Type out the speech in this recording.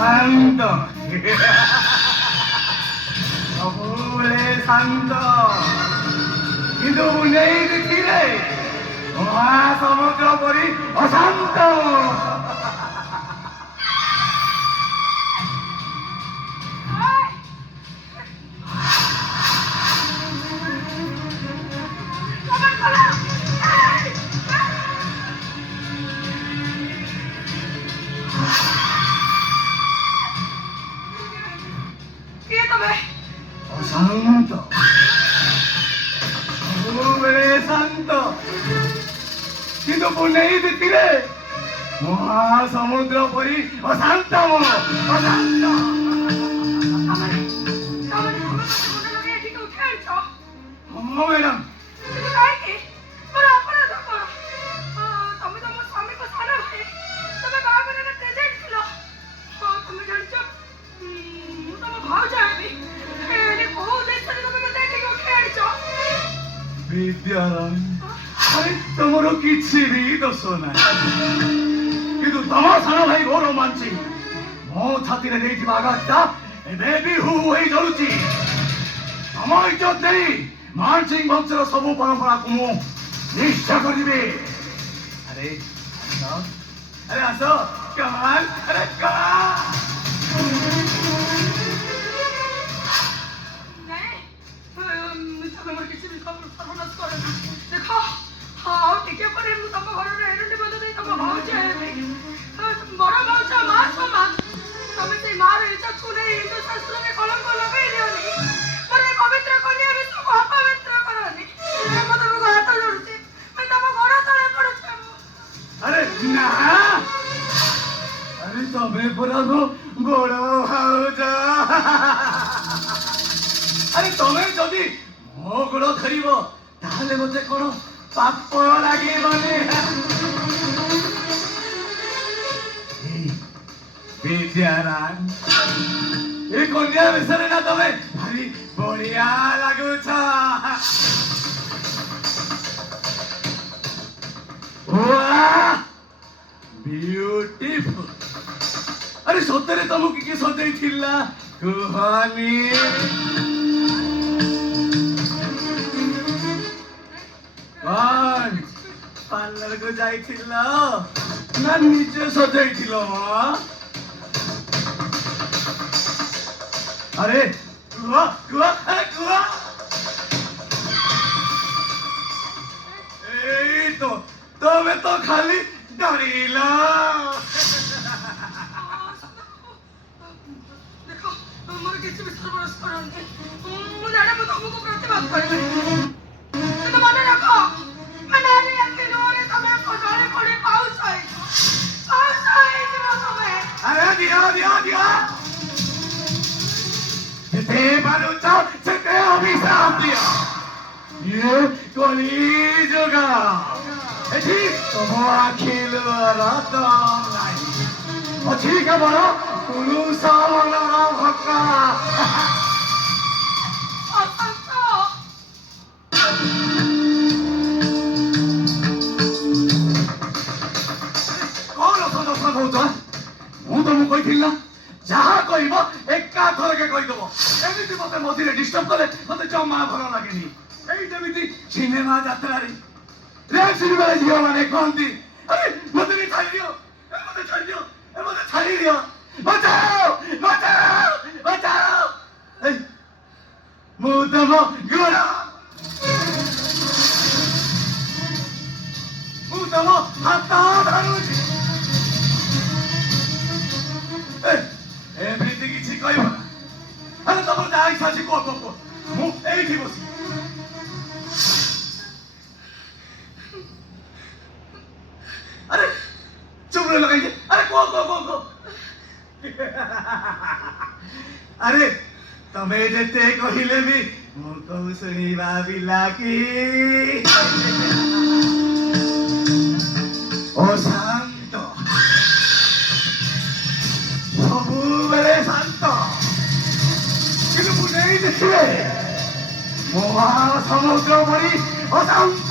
শান্ত ସବୁବେଳେ ଶାନ୍ତ କିନ୍ତୁ ମୁଁ ନେଇ ଦେଖିଲେ ମହାସମୁଦ୍ର ପରି ଅଶାନ୍ତ। ଅଶାନ୍ତ ସବୁବେଳେ ଶାନ୍ତ କିନ୍ତୁ ମୁଁ ନେଇ ଦେଖିଲେ ମହାସମୁଦ୍ର ପରି ଅଶାନ୍ତ ଅଶାନ୍ତ। ହଁ ମ୍ୟାଡାମ। ବିଦ୍ୟାରାମ ଆରେ ତମର କିଛି ବି ଦୋଷ ନାହିଁ କିନ୍ତୁ ତମ ସାନ ଭାଇ ଘୋର ମାନସିଂ ମୋ ଛାତିରେ ଦେଇଥିବା ଆଘାତଟା ଏବେ ବି ହୁ ହେଇ ଜଳୁଛି। ତମ ଇଜ୍ଜତ ଦେଇ ମାନସିଂ ବଂଶର ସବୁ ପରମ୍ପରାକୁ ମୁଁ ନିଷ୍ଠ କରିବି। ଆରେ ଆସ କମାଲ ଆରେ ତମେ ପୁରା ଗୋଡ଼ ଭାଉଜ। ଆରେ ତମେ ଯଦି ମୋ ଗୋଡ଼ ଧରିବ ତାହେଲେ ମତେ କଣ ପାପ ଲାଗିବନି? ବିଦ୍ୟାରାମ ଏ କନ୍ୟା ବିଷୟରେ ନା ତମେ ଭାରି ବଢିଆ ଲାଗୁଛ। ବ୍ୟୁଟିଫୁଲ। ଆରେ ସତରେ ତମକୁ କିଏ ସଜେଇଥିଲା କୁହନି? ପାର୍ଲରକୁ ଯାଇଥିଲ ନା ନିଜେ ସଜେଇଥିଲ? ଆରେ କୁହ କୁହ କୁହ। ଏଇ ତ ତମେ ତ ଖାଲି ଡରିଲ। କିଛି ବି ସର୍ବନାଶ କରନ୍ତି ମୁଁ ଜାଣେ ମୁଁ ତମକୁ ପ୍ରତିବାଦ କରିବି କିନ୍ତୁ ମନେ ରଖ ଯେତେ ପାରୁଛ ସେତେ ଅଭିଶାପ ଦିଅ। ଇଏ କଳିଯୁଗ ଏଠି ତମ ଆଖି ଲୁହର ଦମ ନାହିଁ ଅଛି କେବଳ ପୁରୁଷ ମନର ଭକ୍ତ। କଣ ସଦସ୍ୟ କହୁଛ? ମୁଁ ତମକୁ କହିଥିଲି ନା ଯାହା କହିବ ଏକା ଥରକେ କହିଦବ। ଏମିତି ମତେ ମଝିରେ ଡିଷ୍ଟର୍ବ କଲେ ମତେ ଜମା ଭଲ ଲାଗେନି। ଏଇ ଯେମିତି ସିନେମା ଯାତ୍ରାରେ ସିନେମାରେ ଝିଅ ମାନେ କହନ୍ତି ଆରେ ମତେ ବି ଛାଡ଼ିଦିଅ ମତେ ଛାଡ଼ିଦିଅ ମତେ ଛାଡ଼ିଦିଅ ବଚାଅ ବଚାଅ ବଚାଅ। ମୁଁ ତମ ଗୋଡ଼ ମୁଁ ତମ ହାତ ଧରୁଛି। ଏମିତି କିଛି କହିବ ନା। ଆରେ ତମର ଯାହା ଇଚ୍ଛା ଅଛି କୁହ କୁହ କୁହ ମୁଁ ଏଇଠି ବସି। ଆରେ ଚୁପ ରହିଲ କାହିଁକି? ଆରେ କୁହ କୁହ କୁହ କୁହ। ଆରେ ତମେ ଯେତେ କହିଲେ ବି ମୁଁ କହୁ ଶୁଣିବା ବିଲାକି ଅଶାନ୍ତ ସବୁବେଳେ ଶାନ୍ତ କିନ୍ତୁ ମୁଁ ନେଇ ଦେଖିଲେ ମହାସମୁଦ୍ର ପରି ଅଶାନ୍ତ।